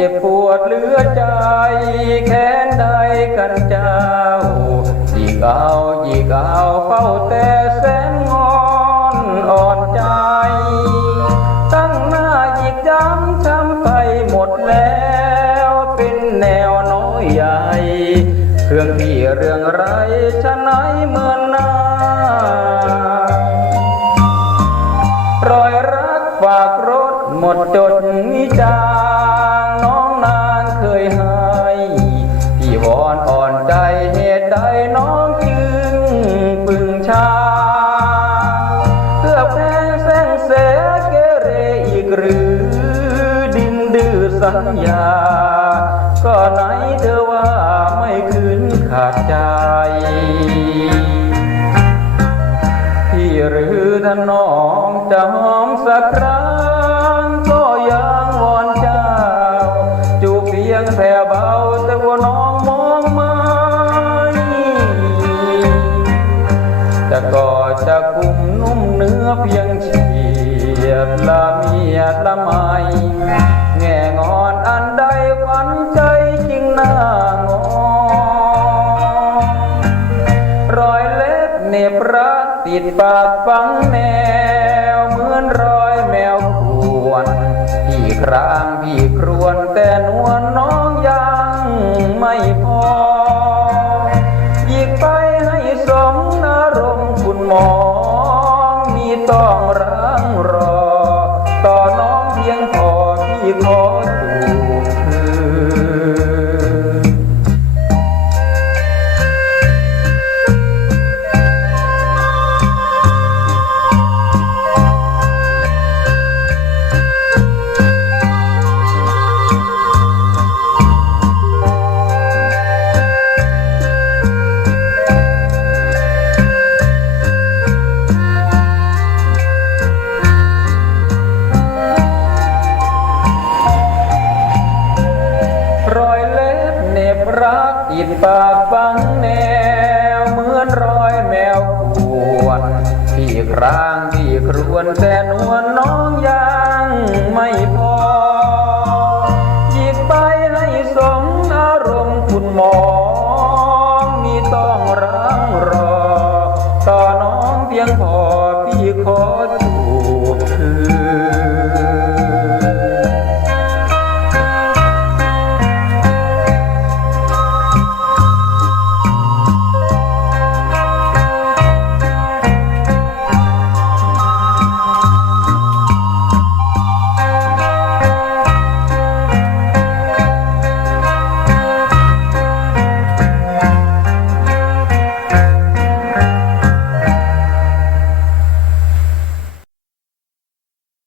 เจ็บปวดเหลือใจ แค้นใดกันเจ้าหยิกเอาหยิกเอาเฝ้าแต่แสนงอนอ่อนใจ ตั้งหน้าหยิกย้ำช้ำไปหมดแล้วเป็นแนวน้อยใหญ่ เครื่องพี่เรื่องไรชะไหนเหมือน สัญญา ก็ไหนเธอว่าไม่คืนขาดใจ พี่หรือท่านน้องจะหอมสักครั้ง เนบรักติดปากฝังแนว เหมือนรอยแมวขวน พี่ครางพี่ครวนแต่นวลน้องยังไม่พอหยิกไปให้สมอารมคุณหมอ มีต้องรังรอ ต่อน้องเพียงพอพี่ขอ ติดปากฝังแนวเหมือนรอยแมวขวนที่ครางที่ครวนแต่นวลน้องยังไม่พอหยิกไปให้สมอารมณ์คุณหมอมีต้องรังรอ ต่อน้องเพียงพอ